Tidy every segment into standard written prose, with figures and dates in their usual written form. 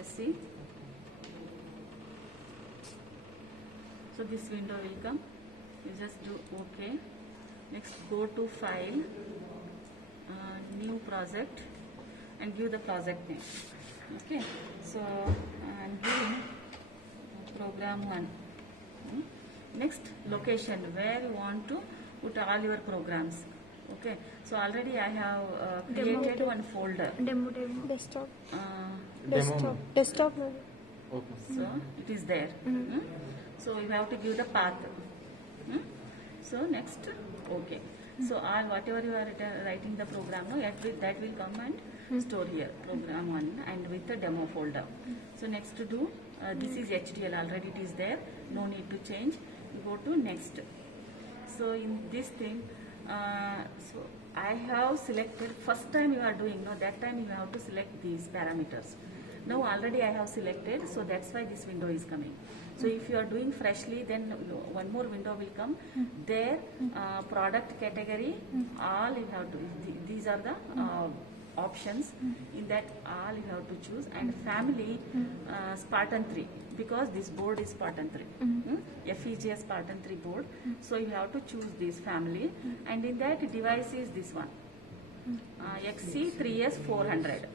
ISC. So this window will come. You just do OK. Next, go to File, New Project, and give the project name. Okay. So I'm giving Program 1. Next, location where you want to put all your programs. Okay. So already I have created one folder. Demo. Desktop. Desktop. Okay. So it is there. So you have to give the path. So next, okay. So all whatever you are writing the program, no, that will come and store here, program 1 and with the demo folder. So next to do, this is HDL, already it is there, no need to change. You go to next. So in this thing, so I have selected, first time you are doing, no, that time you have to select these parameters. Now already I have selected, so that's why this window is coming. So if you are doing freshly, then one more window will come. There, product category, all you have to, these are the options. In that, all you have to choose. And family, Spartan 3, because this board is Spartan 3. FPGA Spartan 3 board. So you have to choose this family. And in that, device is this one. XC3S400.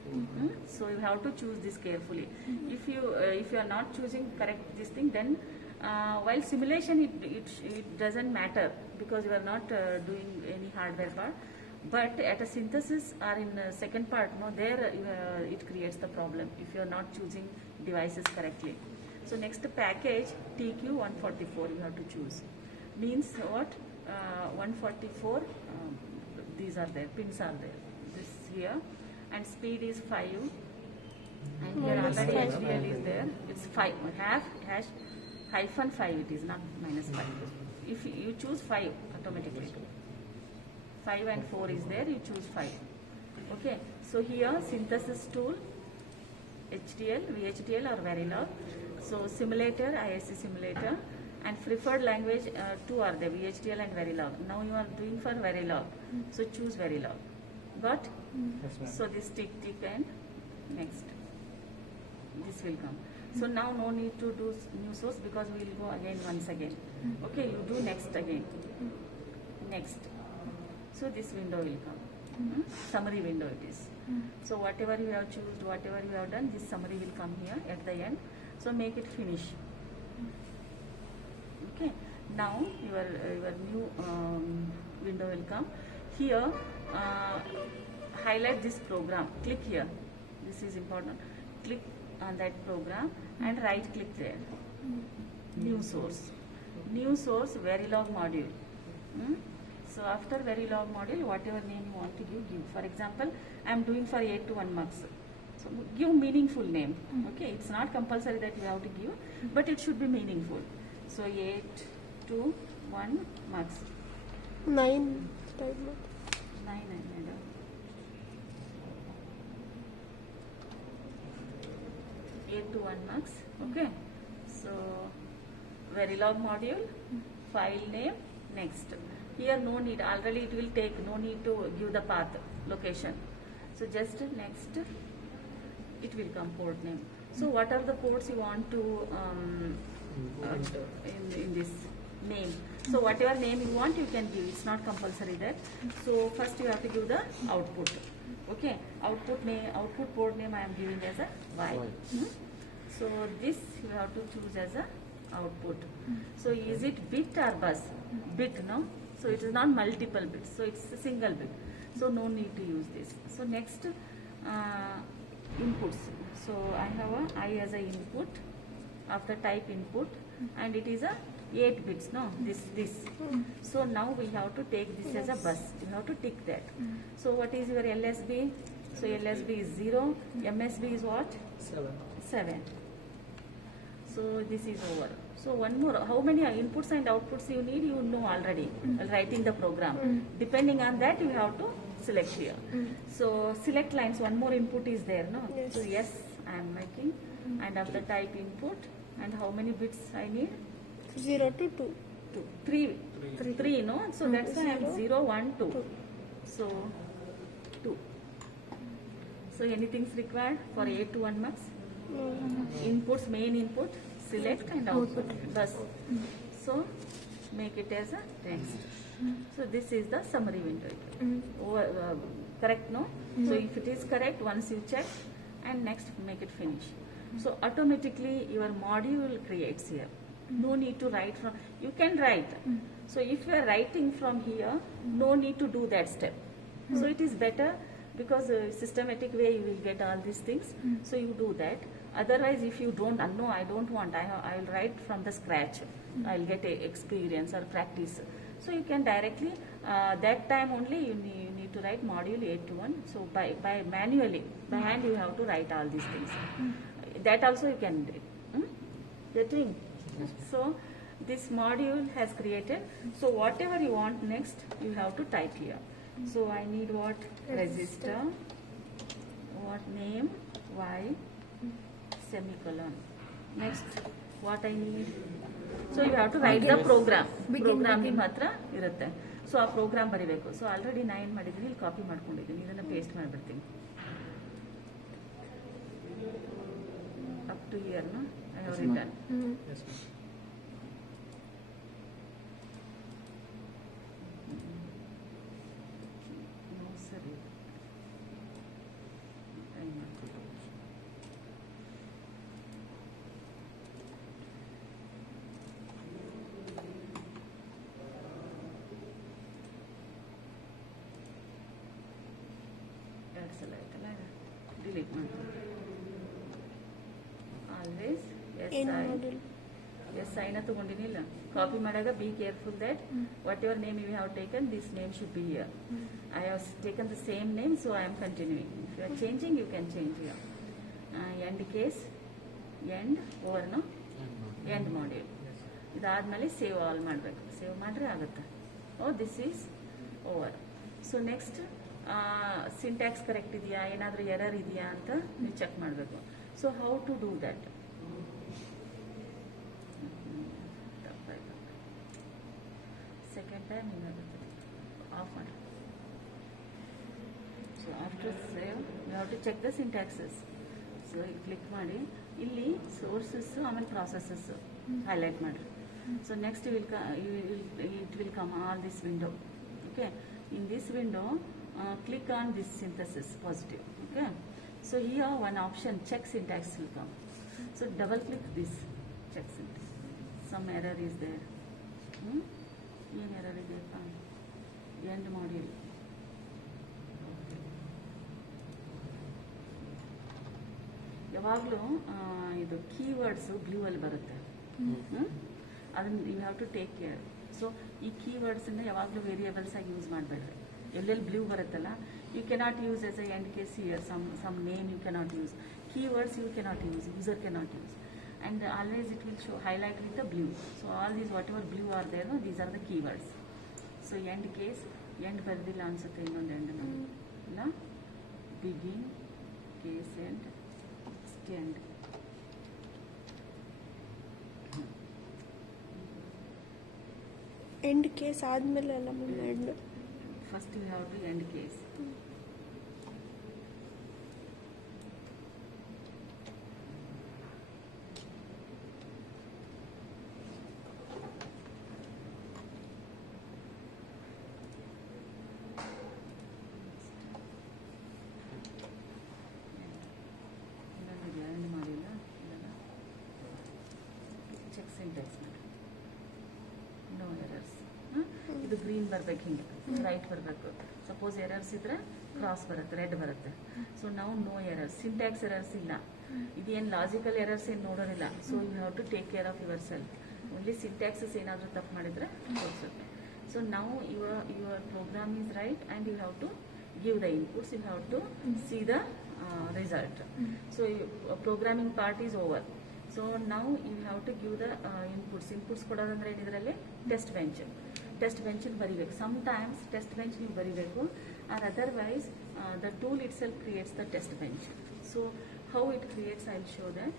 So you have to choose this carefully. If you are not choosing correct this thing, then while simulation it doesn't matter because you are not doing any hardware part. But at a synthesis or in a second part, no, there it creates the problem if you are not choosing devices correctly. So next package TQ144 you have to choose. Means what? 144. These are there, pins are there. This here, and speed is 5. And here already HDL is there. It's 5. -5 it is, not -5. If you choose 5 automatically. 5 and 4 is there, you choose 5. Okay, so here synthesis tool, HDL, VHDL or Verilog. So simulator, ISC simulator, and preferred language, 2 are there, VHDL and Verilog. Now you are doing for Verilog, so choose Verilog. Got? Yes, ma'am. So this tick and next. This will come. So now no need to do new source because we will go again once again. Okay, you do next again. Next. So this window will come. Summary window it is. So whatever you have chosen, whatever you have done, this summary will come here at the end. So make it finish. Okay. Now your new window will come. Here, highlight this program. Click here. This is important. Click on that program and right click there. New source. New source Verilog module. So after Verilog module, whatever name you want to give. For example, I am doing for 8 to 1 marks. So give meaningful name. Okay, it's not compulsory that you have to give, but it should be meaningful. So 8 to 1 marks. 9 type. 9 and 8 to 1 marks. Okay. So Verilog module, file name, next. Here no need, already it will take, no need to give the path, location. So just next, it will come port name. So what are the ports you want to in this name? So whatever name you want, you can give. It's not compulsory that. So first you have to give the output. Okay, output name, output port name I am giving as a Y. So this you have to choose as a output. So is it bit or bus? Bit, no? So it is not multiple bits. So it's a single bit. So no need to use this. So next inputs. So I have a I as a input after type input, and it is a 8 bits, no? This. So now we have to take this as a bus. You have to tick that. So what is your LSB? So LSB is 0. MSB is what? 7. So this is over. So one more. How many inputs and outputs you need? You know already. Writing the program. Depending on that, you have to select here. So select lines. One more input is there, no? Yes. So yes, I am making. And after type input, and how many bits I need? 0 to 2. 2. 3, no? So that's why I am 0, 0, 1, 2. 2. So 2. So anything is required for 8 to 1 marks? Inputs, main input, select and output. Bus. So make it as a text. So this is the summary window. Correct, no? So if it is correct, once you check and next make it finish. So automatically your module creates here. No need to write from, you can write. So if you are writing from here, no need to do that step. So it is better because systematic way you will get all these things. So you do that. Otherwise, if you don't, no, I don't want, I will write from the scratch. I'll get a experience or practice. So you can directly, that time only you need to write module 8 to 1. So by manually, by hand you have to write all these things. That also you can do. Getting? So this module has created. So whatever you want next, you have to type here. So I need what? Register. What name? Y. Semicolon. Next, what I need? So you have to write the program. Program ನಿಮ್ಮ ಹತ್ರ ಇರುತ್ತೆ. ಸೊ ಆ ಪ್ರೋಗ್ರಾಮ್ ಬರೀಬೇಕು. So already ನಾ ಏನು ಮಾಡಿದ್ದೀನಿ, ಇಲ್ಲಿ ಕಾಪಿ ಮಾಡ್ಕೊಂಡಿದ್ದೀನಿ, ಇದನ್ನು ಪೇಸ್ಟ್ ಮಾಡಿಬಿಡ್ತೀನಿ. ಅಪ್ ಟು ಹಿಯರ್ನ ಐ ಹ್ಯಾವ್ ರಿಟನ್. ಸರಿ, ಸಲ ಆಯ್ತಲ್ಲ, ಡಿಲೀಟ್ ಮಾಡ್ತೀನಿ. Always In module. ಎಸ್ ಐನ ತಗೊಂಡಿನಿಲ್ಲ, ಕಾಪಿ ಮಾಡಾಗ be careful that what your name you have taken, this name should be here. I have taken the same name, so I am continuing. If you are changing you can change here. End case, end ಓವರ್ನು end module. ಇದಾದ್ಮೇಲೆ save all ಮಾಡಬೇಕು. Save ಮಾಡ್ರೆ ಆಗುತ್ತೆ. Oh, this is over. So next syntax correct ಇದೆಯಾ, ಏನಾದರೂ error ಇದೆಯಾ ಅಂತ ನೀವು ಚೆಕ್ ಮಾಡಬೇಕು. So how to do that? Second time ಏನಾಗುತ್ತೆ, ಆಫ್ ಮಾಡಿ. So after save you have to check the syntaxes. So ಈಗ ಕ್ಲಿಕ್ ಮಾಡಿ, ಇಲ್ಲಿ ಸೋರ್ಸಸ್ ಆಮೇಲೆ ಪ್ರಾಸೆಸಸ್ ಹೈಲೈಟ್ ಮಾಡಿರಿ. So next it will come all this window. Okay, in this window click on this synthesis positive. Okay, so here one option check syntax will come. So double click this, check syntax. Some error is there. ಏನು error ಇದೆಯಪ್ಪ? End module. ಯಾವಾಗಲೂ ಇದು keywords blue ಅಲ್ಲಿ ಬರುತ್ತೆ. ಅದನ್ನ you have to take care. So ಈ ಕೀವರ್ಡ್ಸನ್ನ ಯಾವಾಗಲೂ ವೇರಿಯೇಬಲ್ಸ್ ಆಗಿ ಯೂಸ್ ಮಾಡಬೇಡ್ರಿ. ಎಲ್ಲೆಲ್ಲಿ ಬ್ಲೂ ಬರುತ್ತಲ್ಲ, you cannot use as a end case here, some name you cannot use, keywords you cannot use, user cannot use, and always it will show highlight with the blue. So all these whatever blue are there, no, these are the keywords. So end case, end ಬರ್ದಿಲ್ಲ ಅನ್ಸುತ್ತೆ, ಇನ್ನೊಂದು end ಇಲ್ಲ, begin, case end, stand. End case ಆದ್ಮೇಲೆ ಅಲ್ಲ ma'am end. First you have to end case. end ಮಾಡಿಲ್ಲ, check syntax ಮಾಡಿ, no errors. ಇದು green ಬರ್ಬೇಕು, ಹಿಂಗೆ ರೈಟ್ ಬರಬೇಕು. ಸಪೋಸ್ ಎರರ್ಸ್ ಇದ್ರೆ ಕ್ರಾಸ್ ಬರುತ್ತೆ, ರೆಡ್ ಬರುತ್ತೆ. ಸೊ ನಾವು ನೋ ಎರರ್ಸ್, ಸಿಂಟ್ಯಾಕ್ಸ್ ಎರರ್ಸ್ ಇಲ್ಲ, ಇದೇನು ಲಾಜಿಕಲ್ ಎರರ್ಸ್ ಏನು ನೋಡೋದಿಲ್ಲ. So you have to take care of yourself. Only syntaxes ಏನಾದರೂ ತಪ್ಪು ಮಾಡಿದರೆ ತೋರಿಸುತ್ತೆ. ಸೊ ನಾವು your program is right and you have to give the inputs, you have to see the result. So programming part is over. So now you have to give the inputs ಕೊಡೋದಂದ್ರೆ ಏನಿದ್ರಲ್ಲಿ test bench ಬರಿಬೇಕು. sometimes test bench ನೀವು ಬರಿಬೇಕು, or otherwise the tool itself creates the test bench. So how it creates, I'll show that.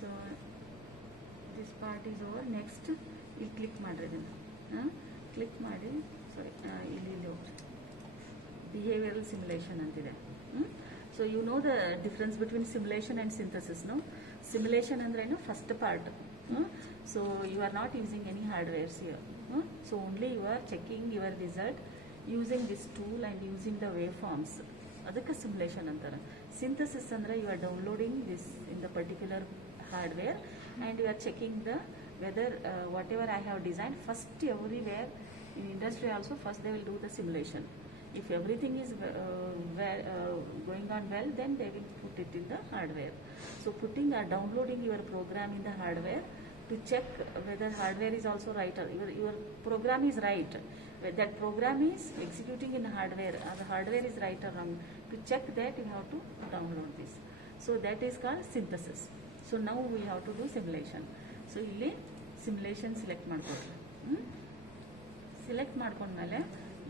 So this part is over. Next ಇಲ್ಲಿ click ಮಾಡ್ರಿ, ಇದನ್ನು click ಮಾಡಿ, sorry ಇಲ್ಲಿ ಬಿಹೇವಿಯರಲ್ ಸಿಮ್ಯುಲೇಷನ್ ಅಂತಿದೆ. So you know the difference between simulation and synthesis. No, simulation ಅಂದ್ರೆ ಏನು, first part. So you are not using any hardwares here. So only you are checking your result using this tool and using the waveforms. ಅದಕ್ಕೆ simulation ಅಂತಾರೆ. Synthesis ಅಂದ್ರೆ you are downloading this in the particular hardware and you are checking the whether whatever I have designed, first everywhere in industry also first they will do the simulation. If everything is going on well, then they will put it in the hardware. So putting or downloading your program in the hardware to check whether hardware is also right or your program is right, that program is executing in hardware or the hardware is right or wrong. To check that you have to download this. So that is called synthesis. So now we have to do simulation. So ಇಲ್ಲಿ simulation select ಮಾಡ್ಕೊಳ್ರಿ. ಸೆಲೆಕ್ಟ್ ಮಾಡ್ಕೊಂಡ್ಮೇಲೆ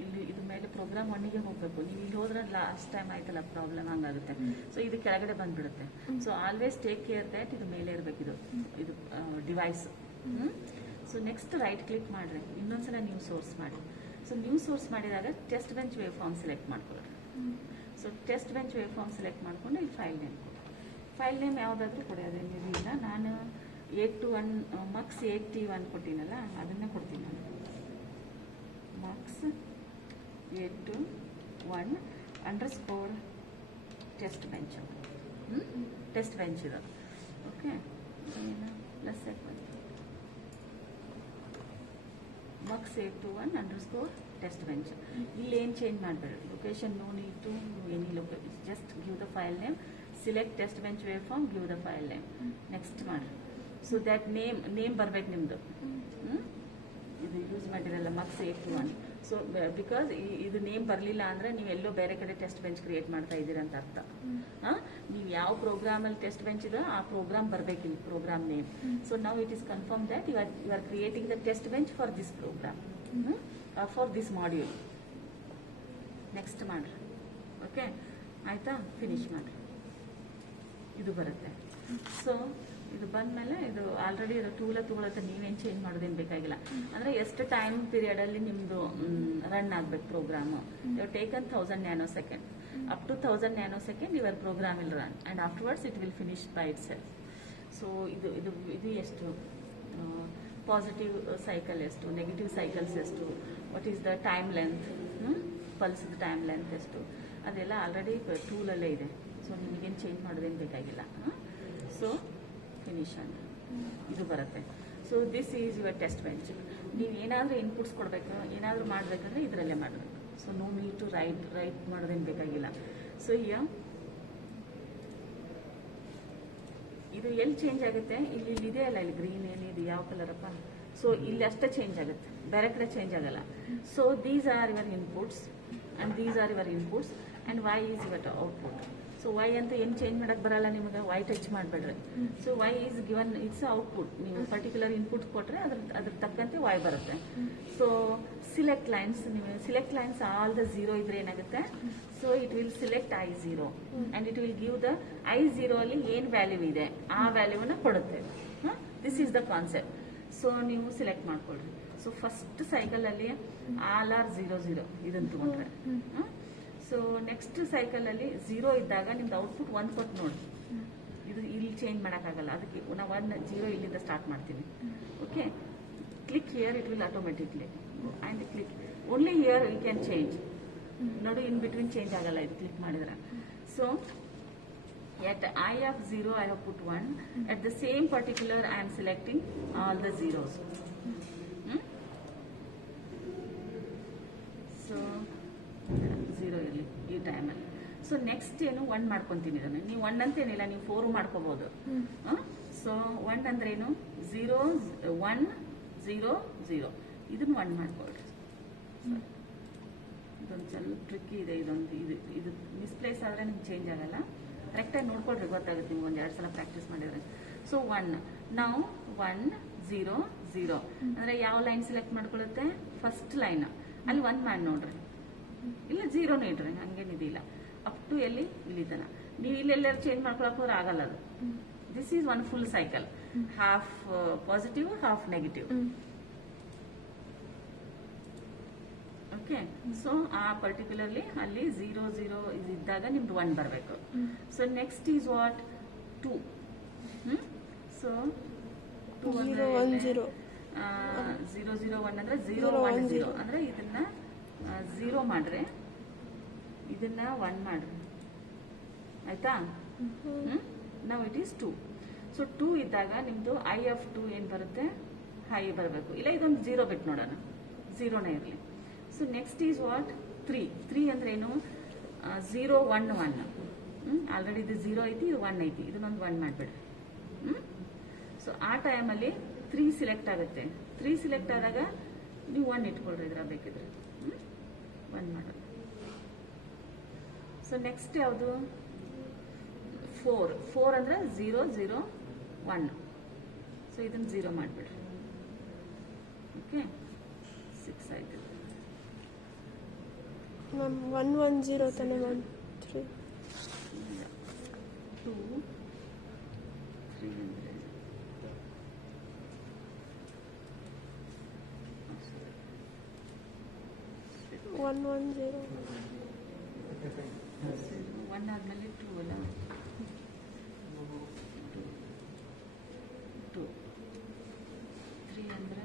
ಇಲ್ಲಿ ಇದ್ರ ಮೇಲೆ ಪ್ರೋಗ್ರಾಮ್ ಒನ್ನಿಗೆ ಹೋಗಬೇಕು. ನೀವು ಇಲ್ಲಿ ಹೋದ್ರೆ ಲಾಸ್ಟ್ ಟೈಮ್ ಆಯ್ತಲ್ಲ ಪ್ರಾಬ್ಲಮ್ ಹಂಗಾಗುತ್ತೆ. ಸೊ ಇದು ಕೆಳಗಡೆ ಬಂದ್ಬಿಡುತ್ತೆ. So always take care that ಇದು ಮೇಲೆ ಇರಬೇಕು ಇದು device. So next right click ಮಾಡಿರಿ, ಇನ್ನೊಂದ್ಸಲ ನ್ಯೂ ಸೋರ್ಸ್ ಮಾಡಿ. ಸೊ ನ್ಯೂ ಸೋರ್ಸ್ ಮಾಡಿದಾಗ test bench waveform select ಮಾಡ್ಕೊಳ್ರಿ. So test bench waveform select ಮಾಡ್ಕೊಂಡು ಇಲ್ಲಿ ಫೈಲ್ ನೇಮ್ ಕೊಡಿ. ಫೈಲ್ ನೇಮ್ ಯಾವುದಾದ್ರೂ ಕೊಡಿ, ಅದೇನಿಲ್ಲ. ನಾನು 821 ಮಕ್ಸ್ 8T1 ಕೊಟ್ಟಿನಲ್ಲ ಅದನ್ನೇ ಕೊಡ್ತೀನಿ ನಾನು. Mux 821 underscore test bench. Test bench ಇದು. ಓಕೆ, ಏನು plus mux 821 underscore test bench. ಇಲ್ಲಿ ಏನು ಚೇಂಜ್ ಮಾಡಬೇಡಿ. Location no need to any location, just give the file name, select test bench waveform, give the file name. Next ಮಾಡಿ. So that name ಬರ್ಬೇಕು ನಿಮ್ಮದು. ಇದು ಯೂಸ್ ಮಾಡಿರಲ್ಲ ಮಕ್ಸ್ 821. ಸೊ ಬಿಕಾಸ್ ಇದು ನೇಮ್ ಬರಲಿಲ್ಲ ಅಂದರೆ ನೀವು ಎಲ್ಲೋ ಬೇರೆ ಕಡೆ ಟೆಸ್ಟ್ ಬೆಂಚ್ ಕ್ರಿಯೇಟ್ ಮಾಡ್ತಾ ಇದ್ದೀರ ಅಂತ ಅರ್ಥ. ನೀವು ಯಾವ ಪ್ರೋಗ್ರಾಮಲ್ಲಿ ಟೆಸ್ಟ್ ಬೆಂಚ್ ಇದೆ ಆ ಪ್ರೋಗ್ರಾಮ್ ಬರಬೇಕಿಲ್ಲ, ಪ್ರೋಗ್ರಾಮ್ ನೇಮ್. ಸೊ ನಾವು it is confirm that you are creating the test bench for this program for this module. Next ಮಾಡಿರಿ. ಓಕೆ ಆಯಿತಾ, ಫಿನಿಶ್ ಮಾಡಿರಿ. ಇದು ಬರುತ್ತೆ. ಸೊ ಇದು ಬಂದಮೇಲೆ ಇದು ಆಲ್ರೆಡಿ ಇದು ಟೂಲ ತಗೊಳತ್ತೆ, ನೀವೇನು ಚೇಂಜ್ ಮಾಡೋದೇನು ಬೇಕಾಗಿಲ್ಲ. ಅಂದರೆ ಎಷ್ಟು ಟೈಮ್ ಪೀರಿಯಡಲ್ಲಿ ನಿಮ್ಮದು ರನ್ ಆಗಬೇಕು program. You taken 1000 nanosecond. Up to 1000 nanosecond your program will run and afterwards it will finish by itself. So ಇದು ಎಷ್ಟು ಪಾಸಿಟಿವ್ ಸೈಕಲ್ ಎಷ್ಟು, ನೆಗೆಟಿವ್ ಸೈಕಲ್ಸ್ ಎಷ್ಟು, what is the time length, ಪಲ್ಸ್ದ time length ಎಷ್ಟು, ಅದೆಲ್ಲ ಆಲ್ರೆಡಿ ಟೂಲಲ್ಲೇ ಇದೆ. ಸೊ ನಿಮಗೇನು ಚೇಂಜ್ ಮಾಡೋದೇನು ಬೇಕಾಗಿಲ್ಲ. ಸೊ ಫಿನಿಶ್ ಆಗಿ ಇದು ಬರುತ್ತೆ. So this is your test bench. ನೀವು ಏನಾದರೂ ಇನ್ಪುಟ್ಸ್ ಕೊಡಬೇಕು, ಏನಾದರೂ ಮಾಡಬೇಕಂದ್ರೆ ಇದರಲ್ಲೇ ಮಾಡಬೇಕು. So no need to write ಮಾಡೋದೇನು ಬೇಕಾಗಿಲ್ಲ. ಸೊ ಇದು ಎಲ್ಲಿ ಚೇಂಜ್ ಆಗುತ್ತೆ, ಇಲ್ಲಿ ಇದೆ ಅಲ್ಲ, ಇಲ್ಲಿ ಗ್ರೀನ್ ಏನಿದೆ, ಯಾವ ಕಲರಪ್ಪ. ಸೊ ಇಲ್ಲಿ ಅಷ್ಟೇ ಚೇಂಜ್ ಆಗುತ್ತೆ, ಬೇರೆ ಕಡೆ ಚೇಂಜ್ ಆಗಲ್ಲ. So these are your inputs and these are your inputs and Y is your output. So Y ಅಂತ ಏನು ಚೇಂಜ್ ಮಾಡಕ್ಕೆ ಬರಲ್ಲ ನಿಮಗೆ, ವೈ ಟಚ್ ಮಾಡಬೇಡ್ರಿ. So Y is given, it's output. ನೀವು ಪರ್ಟಿಕ್ಯುಲರ್ ಇನ್ಪುಟ್ ಕೊಟ್ಟರೆ ಅದ್ರ ತಕ್ಕಂತೆ ವೈ ಬರುತ್ತೆ. ಸೊ ಸಿಲೆಕ್ಟ್ ಲೈನ್ಸ್, ನೀವು ಸಿಲೆಕ್ಟ್ ಲೈನ್ಸ್ ಆಲ್ ದ 0 ಇದ್ರೆ ಏನಾಗುತ್ತೆ, so it will select I0 and it will give the I0 ಅಲ್ಲಿ ಏನು ವ್ಯಾಲ್ಯೂ ಇದೆ ಆ ವ್ಯಾಲ್ಯೂವನ್ನು ಕೊಡುತ್ತೆ. This is the concept. So ನೀವು ಸಿಲೆಕ್ಟ್ ಮಾಡ್ಕೊಳ್ರಿ. ಸೊ ಫಸ್ಟ್ ಸೈಕಲಲ್ಲಿ ಆಲ್ ಆರ್ 00 ಇದನ್ನು ತಗೊಂಡ್ರೆ. ಸೊ ನೆಕ್ಸ್ಟ್ ಸೈಕಲಲ್ಲಿ 0 ಇದ್ದಾಗ ನಿಮ್ದು ಔಟ್ಪುಟ್ 1 ಕೊಟ್ಟು ನೋಡಿ. ಇದು ಇಲ್ಲಿ ಚೇಂಜ್ ಮಾಡೋಕ್ಕಾಗಲ್ಲ, ಅದಕ್ಕೆ ನಾವು 1 0 ಇಲ್ಲಿಂದ ಸ್ಟಾರ್ಟ್ ಮಾಡ್ತೀವಿ. Okay, click here, it will automatically and click only here you can change. ನೋಡಿ, ಇನ್ ಬಿಟ್ವೀನ್ ಚೇಂಜ್ ಆಗಲ್ಲ ಇದು ಕ್ಲಿಕ್ ಮಾಡಿದ್ರೆ. So at I of 0 I have put 1. At the same particular I am selecting all the zeros. So 0 ಇರಲಿ ಈ ಟೈಮಲ್ಲಿ. So next ಏನು 1 ಮಾಡ್ಕೊತೀನಿ. ಇದನ್ನು ನೀವು 1 ಅಂತೇನಿಲ್ಲ, ನೀವು 4 ಮಾಡ್ಕೋಬಹುದು. ಸೊ 1 ಅಂದ್ರೆ ಏನು, 0 1 0 0 ಇದನ್ನು 1 ಮಾಡ್ಕೊಳ್ರಿ. ಇದೊಂದು ಸ್ವಲ್ಪ ಟ್ರಿಕ್ಕಿ ಇದೆ. ಇದು ಮಿಸ್ಪ್ಲೇಸ್ ಆದರೆ ನಿಮ್ಗೆ ಚೇಂಜ್ ಆಗಲ್ಲ. ಕರೆಕ್ಟಾಗಿ ನೋಡ್ಕೊಳ್ರಿ, ಗೊತ್ತಾಗುತ್ತೆ ನಿಮ್ಗೆ ಒಂದು 2 ಸಲ ಪ್ರಾಕ್ಟೀಸ್ ಮಾಡಿದ್ರೆ. ಸೊ 1 ನಾವು 1 0 0 ಅಂದರೆ ಯಾವ ಲೈನ್ ಸೆಲೆಕ್ಟ್ ಮಾಡ್ಕೊಳ್ಳುತ್ತೆ, ಫಸ್ಟ್ ಲೈನ್ ಅಲ್ಲಿ 1 ಮಾಡಿ ನೋಡ್ರಿ. ಇಲ್ಲ 0 ಇಡ್ರಿ, ಹಂಗೇನಿದಿಲ್ಲ. ಅಪ್ ಟು ಎಲ್ಲಿ ಇಲ್ಲಿ ತನ. ನೀವು ಇಲ್ಲೆಲ್ಲರೂ ಚೇಂಜ್ ಮಾಡ್ಕೊಳಕ್ಕೆ ಹೋದ್ರೆ ಆಗಲ್ಲ ಅದು. This is 1 full cycle, half positive half negative. Okay. So ಆ ಪರ್ಟಿಕ್ಯುಲರ್ಲಿ ಅಲ್ಲಿ 0 0 ಇದ್ದಾಗ ನಿಮ್ದು 1 ಬರಬೇಕು. So next is what 2. ಸೊ 2 0 1 0 0 0 1 ಅಂದ್ರೆ 0 1 0 ಅಂದ್ರೆ ಇದನ್ನ 0 ಮಾಡ್ರೆ ಇದನ್ನ 1 ಮಾಡ್ರಿ, ಆಯ್ತಾ? ನಾವು ಇಟ್ ಈಸ್ 2. ಸೊ 2 ಇದ್ದಾಗ ನಿಮ್ದು ಐ ಆಫ್ 2 ಏನ್ ಬರುತ್ತೆ, ಹೈ ಬರಬೇಕು. ಇಲ್ಲ ಇದೊಂದು 0 ಬಿಟ್ಟು ನೋಡೋಣ, 0ನೇ ಇರಲಿ. So next is what 3. 3 ಅಂದ್ರೆ ಏನು, 0 1 1. ಆಲ್ರೆಡಿ ಇದು 0 ಐತಿ, ಇದು 1 ಐತಿ, ಇದನ್ನೊಂದು 1 ಮಾಡಿಬಿಡ್ರಿ. ಸೊ ಆ ಟೈಮಲ್ಲಿ 3 ಸಿಲೆಕ್ಟ್ ಆಗುತ್ತೆ. 3 ಸಿಲೆಕ್ಟ್ ಆದಾಗ ನೀವು 1 ಇಟ್ಕೊಳ್ರಿ ಇದ್ರ ಬೇಕಿದ್ರೆ 1 ಮಾಡೋದು. ಸೊ ನೆಕ್ಸ್ಟ್ ಯಾವುದು 4. 4 ಅಂದ್ರೆ 0 0 1. ಸೊ ಇದನ್ನ 0 ಮಾಡಿಬಿಡ್ರಿ. ಓಕೆ, 6 ಆಯ್ತು. ಮ್ಯಾಮ್ 1 1 0 ತಾನೆ ಮ್ಯಾಮ್ 3 2 3 ಅಂದ್ರೆ 1 1 0 1 ಆದ್ಮೇಲೆ 2 ಅಲ್ಲ, 2 3 ಅಂದ್ರೆ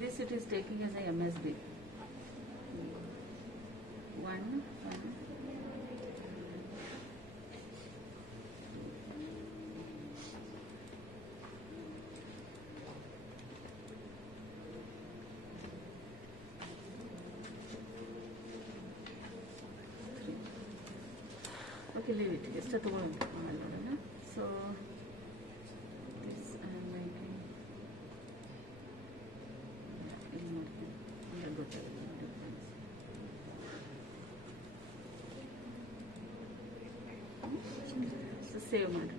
this it is taking as a MSB. 1 1 Okay, leave it. ಎಷ್ಟು ತಗೊಳ್ಳೋಣ ನೋಡೋಣ. So this I am making ಇಲ್ಲಿ ಮಾಡ್ತೀನಿ ಅಂದರೆ ಗೊತ್ತಾಗುತ್ತೆ ಡಿಫ್ರೆನ್ಸ್. ಸೊ ಸೇವ್ ಮಾಡಿ.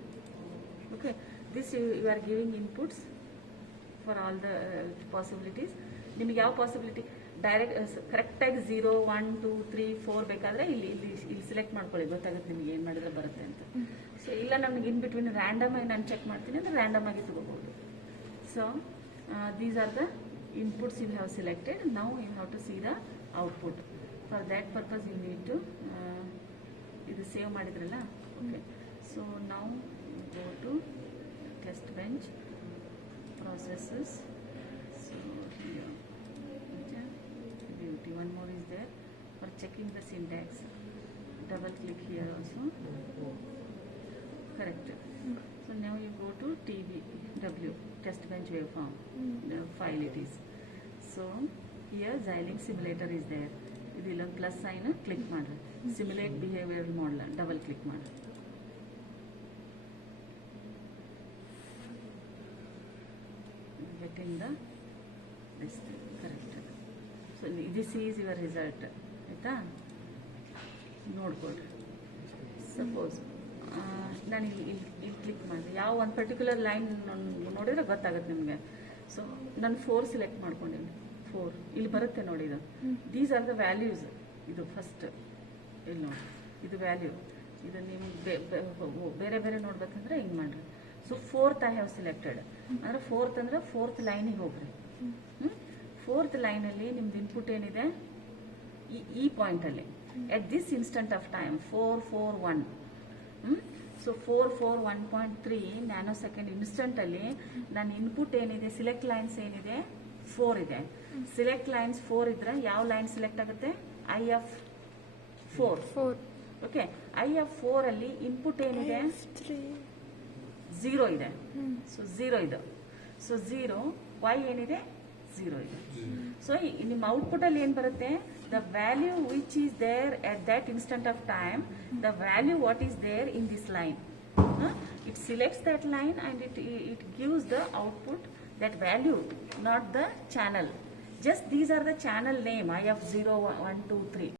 Okay, this you are giving inputs for all the possibilities. ನಿಮಗೆ ಯಾವ ಪಾಸಿಬಿಲಿಟಿ ಡೈರೆಕ್ಟ್ ಕರೆಕ್ಟಾಗಿ 0 1 2 3 4 ಬೇಕಾದರೆ ಇಲ್ಲಿ ಇಲ್ಲಿ ಇಲ್ಲಿ ಸಿಲೆಕ್ಟ್ ಮಾಡ್ಕೊಳ್ಳಿ, ಗೊತ್ತಾಗುತ್ತೆ ನಿಮ್ಗೆ ಏನು ಮಾಡಿದ್ರೆ ಬರುತ್ತೆ ಅಂತ. ಸೊ ಇಲ್ಲ ನಮ್ಗೆ ಇನ್ ಬಿಟ್ವೀನ್ ರ್ಯಾಂಡಮ್ ಆಗಿ ನಾನು ಚೆಕ್ ಮಾಡ್ತೀನಿ ಅಂದರೆ ರ್ಯಾಂಡಮ್ ಆಗಿ ತಗೋಬಹುದು. So these are the inputs you have selected. Now you have to see the output. For that purpose you need to ಇದು ಸೇವ್ ಮಾಡಿದ್ರಲ್ಲ. Okay, so now go to test bench processes. So here, okay, beauty. One more is there for checking the syntax. Double click here also. Correct. So now you go to TBW, test bench waveform. The file it is. So here Xilinx simulator is there. Idilla plus sign click madri. Simulate behavioral model. Double click madri. Getting the this thing correct. So this is your result. ಆಯ್ತಾ, ನೋಡ್ಕೊಳ್ರಿ. ಸಪೋಸ್ ನಾನು ಇಲ್ಲಿ ಕ್ಲಿಕ್ ಮಾಡಿದೆ, ಯಾವ ಒಂದು particular line ನೋಡಿದ್ರೆ ಗೊತ್ತಾಗುತ್ತೆ ನಿಮಗೆ. ಸೊ ನಾನು 4 ಸಿಲೆಕ್ಟ್ ಮಾಡ್ಕೊಂಡಿದ್ದೀನಿ. 4 ಇಲ್ಲಿ ಬರುತ್ತೆ ನೋಡಿ. ಇದು ದೀಸ್ ಆರ್ ದ ವ್ಯಾಲ್ಯೂಸ್. ಇದು ಫಸ್ಟ್ ಇಲ್ಲಿ ನೋಡಿ, ಇದು ವ್ಯಾಲ್ಯೂ. ಇದು ನೀವು ಬೇರೆ ಬೇರೆ ನೋಡ್ಬೇಕಂದ್ರೆ ಹಿಂಗೆ ಮಾಡಿರಿ. So 4th I have selected ಅಂದರೆ 4th ಅಂದರೆ 4th ಲೈನಿಗೆ ಹೋಗ್ರಿ. 4th ಲೈನಲ್ಲಿ ನಿಮ್ದು ಇನ್ಪುಟ್ ಏನಿದೆ ಈ ಪಾಯಿಂಟಲ್ಲಿ at this instant of time 4 4 1. So 4 4 1.3 nanosecond ಇನ್ಸ್ಟಂಟಲ್ಲಿ ನನ್ನ ಇನ್ಪುಟ್ ಏನಿದೆ, ಸಿಲೆಕ್ಟ್ ಲೈನ್ಸ್ ಏನಿದೆ 4 ಇದೆ. ಸಿಲೆಕ್ಟ್ ಲೈನ್ಸ್ 4 ಇದ್ರೆ ಯಾವ ಲೈನ್ ಸಿಲೆಕ್ಟ್ ಆಗುತ್ತೆ, I F 4. Okay, I F 4 ಅಲ್ಲಿ ಇನ್ಪುಟ್ ಏನಿದೆ 0 ಇದೆ. ಸೊ 0 ಇದೆ. ಸೊ 0 y ಏನಿದೆ 0 ಇದೆ. ಸೊ ನಿಮ್ಮ ಔಟ್ಪುಟ್ ಅಲ್ಲಿ ಏನ್ ಬರುತ್ತೆ, the value which is there at that instant of time, the value what is there in this line. It selects that line and it gives the output, that value, not the channel. Just these are the channel name, I have 0, 1, 2, 3.